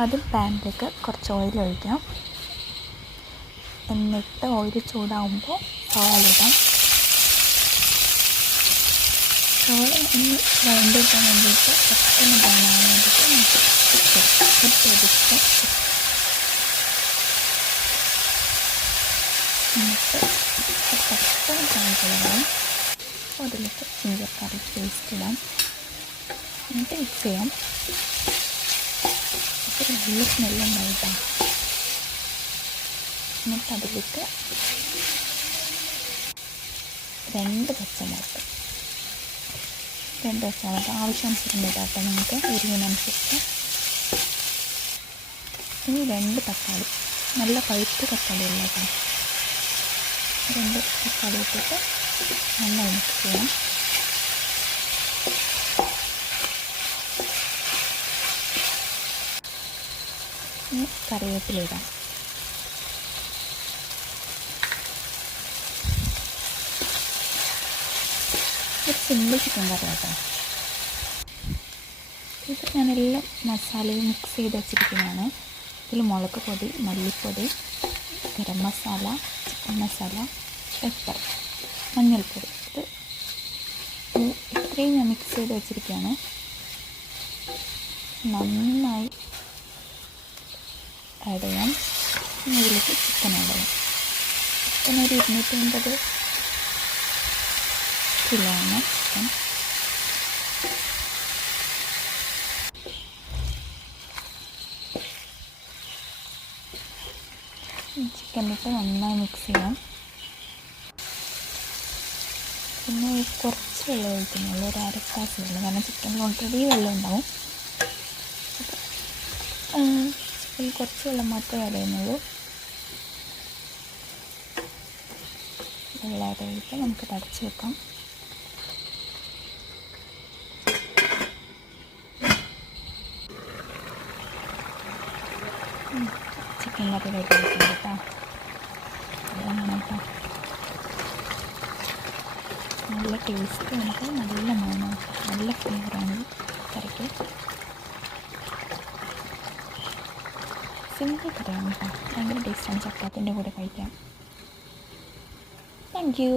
ആദ്യം പാനിലേക്ക് കുറച്ച് ഓയിൽ ഒഴിക്കാം. എന്നിട്ട് ഓയിൽ ചൂടാവുമ്പോൾ സവാള ഇടാം. സവാള ഒന്ന് വഴണ്ട് കിട്ടാൻ വേണ്ടിയിട്ട് പെട്ടെന്ന് ബ്രൗൺ വേണ്ടിയിട്ട് നമുക്ക് ഇട്ടെടുത്ത് എന്നിട്ട് പെട്ടെന്ന് ബ്രൗൺ കളറാവും. അപ്പോൾ അതിലേക്ക് ജിഞ്ചർ ഗാർലിക് പേസ്റ്റ് ഇടാം. എന്നിട്ട് മിക്സ് ചെയ്യാം. അപ്പോൾ നല്ല സ്മെല്ലുണ്ടായിട്ടാണ്. എന്നിട്ട് അതിലേക്ക് 2 പച്ചമുളക് ആവശ്യാനുസരണം ഇടാട്ടോ, നമുക്ക് എരിവിനനുസരിച്ച്. ഇനി 2 തക്കാളി, നല്ല പഴുത്ത തക്കാളി ഉള്ളതാണ്. 2 തക്കാളി ഇട്ടിട്ട് നന്നായി മിക്സ് ചെയ്യാം. ഇനി കറിവേപ്പില ഇടാം. ഒരു സിമ്പിൾ ചിക്കൻ കറി കേട്ടോ. ഇത് ഞാനെല്ലാം മസാലയും മിക്സ് ചെയ്ത് വെച്ചിരിക്കുന്നതാണ്. ഇതിൽ മുളക് പൊടി, മല്ലിപ്പൊടി, ഗരം മസാല, ചിക്കൻ മസാല, പെപ്പർ, മഞ്ഞൾപ്പൊടി, ഇത് ഇത്രയും ഞാൻ മിക്സ് ചെയ്ത് വെച്ചിരിക്കുകയാണ്. നന്നായി ആഡ് ചെയ്യാം. ഇനി ഇതിലേക്ക് ചിക്കൻ ആഡ് ചെയ്യാം. ചിക്കൻ ഒരു 250 കിലോയാണ് ചിക്കൻ. ചിക്കനിട്ട് നന്നായി മിക്സ് ചെയ്യാം. പിന്നെ കുറച്ച് വെള്ളം ഒഴിക്കുന്നുള്ളൂ, ഒരു 1/2 ഗ്ലാസ് വെള്ളം. കാരണം ചിക്കനിൽ ഓൾറെഡി വെള്ളം ഉണ്ടാവും. ചിക്കനിൽ കുറച്ച് വെള്ളം മാത്രമേ ആഡ് ചെയ്യുന്നുള്ളൂ. വെള്ളം ആഡ് ചെയ്തിട്ട് നമുക്ക് അടച്ച് വെക്കാം. ചിക്കൻ കറി റെഡി ആയിട്ടുണ്ട് കേട്ടോ. നല്ല ടേസ്റ്റ് നമുക്ക് നല്ല മണം, നല്ല ഫ്ലേവറാണ് കറിക്ക്. സിമ്പിൾ കറിയാണ് കേട്ടോ. ഭയങ്കര ടേസ്റ്റാണ് ചപ്പാത്തിൻ്റെ കൂടെ കഴിക്കാം. Thank you.